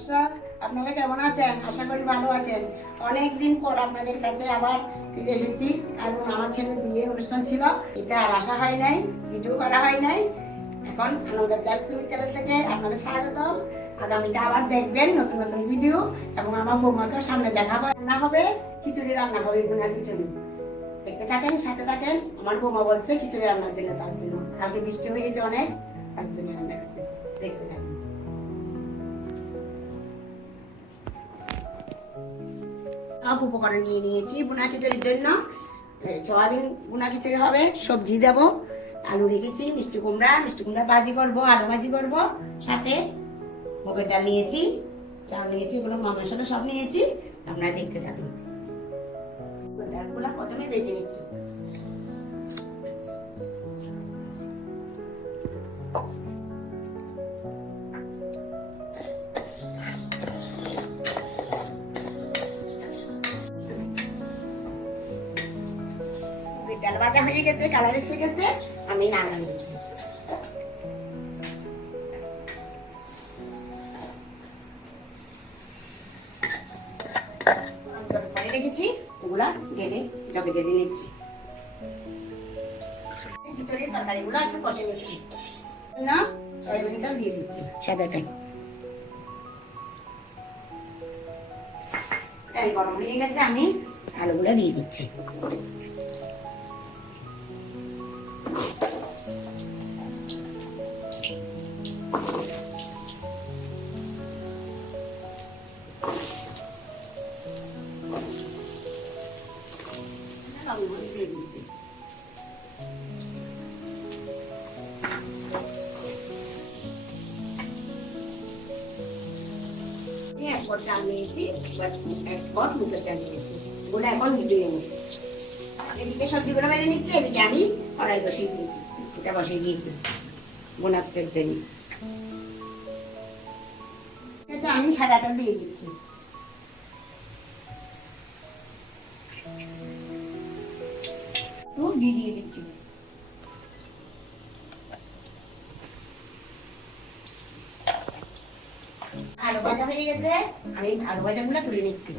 দর্শক, আপনারা কেমন আছেন? আশা করি ভালো আছেন। অনেক দিন পর আপনাদের কাছে আবার ফিরে এসেছি, কারণ আমার ছেলের বিয়ে অনুষ্ঠান ছিল, এতে আর আসা হয় নাই, ভিডিও করা হয় নাই। এখন আনন্দ প্লাস টিভি চ্যানেল থেকে আপনাদের স্বাগতম। আগামীতে আবার দেখবেন নতুন নতুন ভিডিও, এবং আমার বৌমাকেও সামনে দেখাবো। রান্না হবে খিচুড়ি, রান্না হবে গুনা খিচুড়ি। দেখতে থাকেন, সাথে থাকেন। আমার বৌমা বলছে খিচুড়ি রান্নার জন্য, তার জন্য কালকে বৃষ্টি হয়েছে অনেক, তার জন্য রান্না করতেছে। দেখতে থাকেন। সব উপকরণ নিয়ে নিয়েছি বুনা খিচুড়ির জন্য। সয়াবিন বুনা খিচুড়ি হবে, সবজি দেব, আলু রেখেছি, মিষ্টি কুমড়া ভাজি করব, আলু ভাজি করব, সাথে মুগের ডাল নিয়েছি, চাল নিয়েছি, এগুলো মশলা সব নিয়েছি। আপনারা দেখতে থাকুন। মুগের ডালগুলো প্রথমে ভেজে নিচ্ছি। ডাল ভাজা হয়ে গেছে, কালার এসে গেছে, আমি নামিয়ে দিচ্ছি। রেখেছি, এগুলা ঢেলে জগে ঢেলে নিচ্ছি। খিচুড়ির তরকারিগুলো একটু কষে নিচ্ছি না, সয়াবিনটা দিয়ে দিচ্ছি সাদা চাল। তেল গরম হয়ে গেছে, আমি আলুগুলো দিয়ে দিচ্ছি। দিয়ে দিচ্ছি। এক পট চাল নিয়েছি, এক পট মুগের ডাল নিয়েছি, ওগুলো এখন ধুয়ে নেব। এদিকে সবজিগুলো মেরে নিচ্ছি, এদিকে আমি কড়াই বসিয়ে দিয়েছি, এটা বসিয়ে দিয়েছি বোনা খিচুড়ির জন্য। আমি সাদাটা দিয়ে দিচ্ছি। দিয়ে দিচ্ছি। আলু ভাজা হয়ে গেছে, আমি আলু ভাজাগুলো তুলে নিচ্ছি।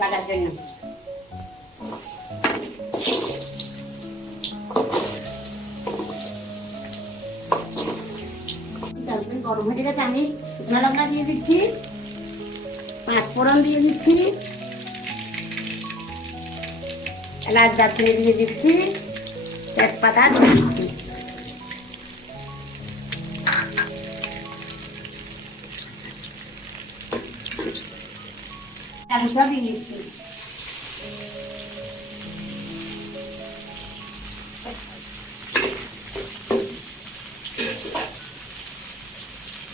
বাটার জন্য গরম হয়ে গেছে, আমি শুকনো লঙ্কা দিয়ে দিচ্ছি, পাঁচ ফোড়ন দিয়ে দিচ্ছি, এলাচ দারচিনি দিয়ে দিচ্ছি, তেজপাতা দিয়ে দিচ্ছি। আলুটা দিয়ে দিচ্ছি।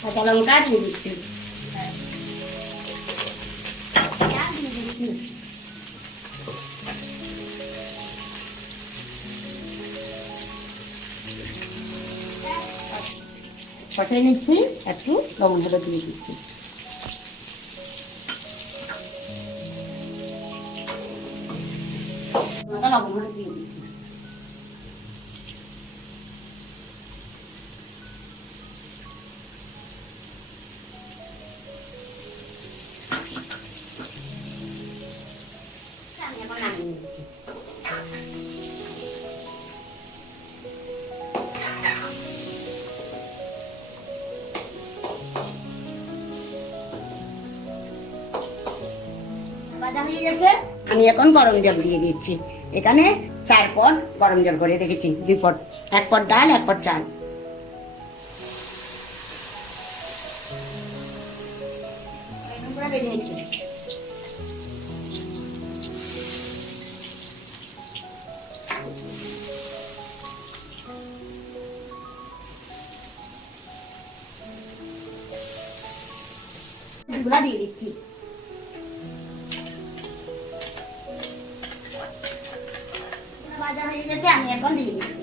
কাঁচা লঙ্কা দিয়ে দিচ্ছি। কষাই নিচ্ছি, একটু লবণ হলুদ দিয়ে দিচ্ছি। লবণ হলুদ দিয়ে দিচ্ছি। আমি এখন নামিয়ে নিচ্ছি। ভাজা হয়ে গেছে, আমি এখন গরম জল দিয়ে দিচ্ছি। এখানে 4 পট গরম জল করে রেখেছি, 2 পট, 1 পট ডাল, 1 পট চাল। ভেজে নিচ্ছি। দিয়ে দিচ্ছি। ভাজা হয়ে গেছে, আমি এখন দিয়ে দিচ্ছি।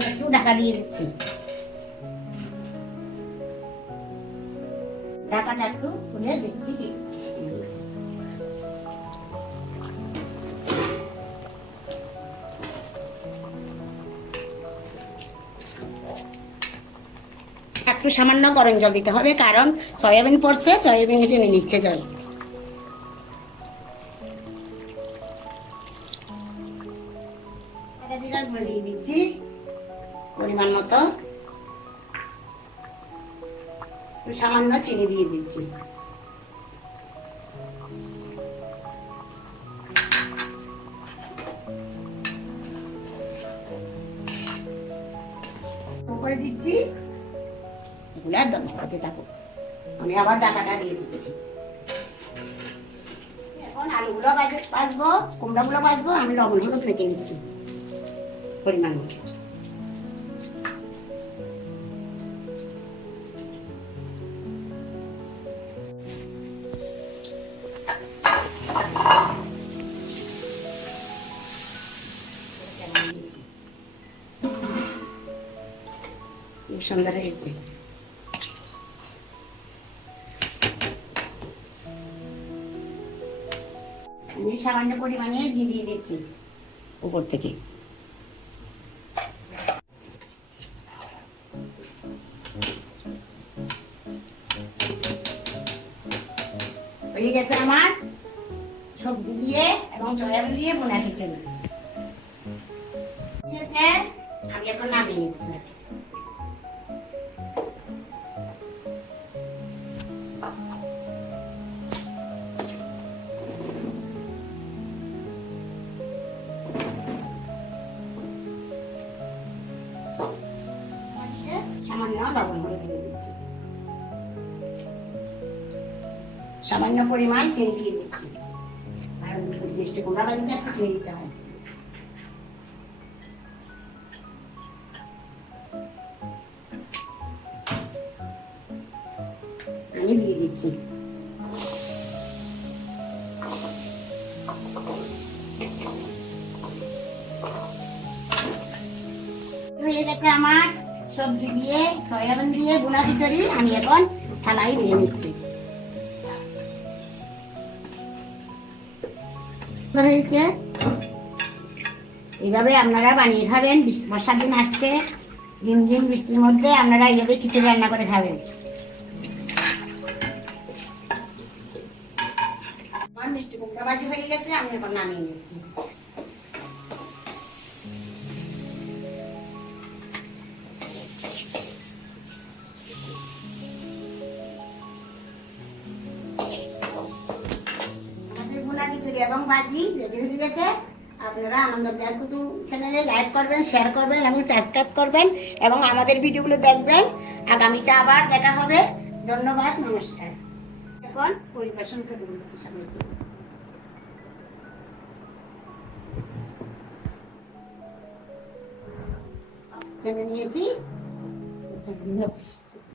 একটু ঢাকা দিয়ে দিচ্ছি। ঢাকাটা একটু খুলে দেখছি কি একটু সামান্য গরম জল দিতে হবে, কারণ সয়াবিন পড়ছে, সয়াবিন টেনে নিচ্ছে জল। জিরার গুঁড়ো দিয়ে দিচ্ছি পরিমাণ মতো, একটু সামান্য চিনি দিয়ে দিচ্ছি। করে দিচ্ছি, এগুলো একদম হতে থাকুক। আমি আবার ঢাকাটা দিয়ে দিচ্ছি। এখন আলুগুলো ভাজবো, কুমড়াগুলো ভাজবো, আমি লবণ হলুদ মেখে নিচ্ছি পরিমাণ মতো। সুন্দর হয়েছে। আমি সামান্য পরিমাণে দিয়ে দিচ্ছি উপর থেকে। হয়ে গেছে আমার সবজি দিয়ে এবং সয়াবিন দিয়ে বোনা খিচুড়ি। ঠিক আছে, আমি এখন নামিয়ে নিচ্ছি। সামান্য লবণ হলুদ দিয়ে দিচ্ছি, সামান্য পরিমাণ চিনি দিয়ে দিচ্ছি, আর মিষ্টি কুমড়া বাড়িতে একটু চিনি দিতে হয়। আমি দিয়ে দিচ্ছি। হয়ে গেছে আমার সবজি দিয়ে সয়াবিন দিয়ে বোনা খিচুড়ি। আমি এখন থালায় নিয়ে নিচ্ছি। হয়েছে, এইভাবে আপনারা বানিয়ে খাবেন। বর্ষার দিন আসছে, ঝিমঝিম বৃষ্টির মধ্যে আপনারা এইভাবে খিচুড়ি রান্না করে খাবেন। আমার মিষ্টি কুমড়া ভাজি হয়ে গেছে, আমি এখন নামিয়ে নিচ্ছি। খিচুড়ি এবং ভাজি রেডি হয়ে গেছে। আপনারা আনন্দ ব্লগ কুটুম চ্যানেলে লাইক করবেন, শেয়ার করবেন এবং সাবস্ক্রাইব করবেন এবং আমাদের ভিডিওগুলো দেখবেন। আগামীতে আবার দেখা হবে। ধন্যবাদ, নমস্কার। এখন পরিবেশন করে দিচ্ছি সবাইকে। নিয়েছি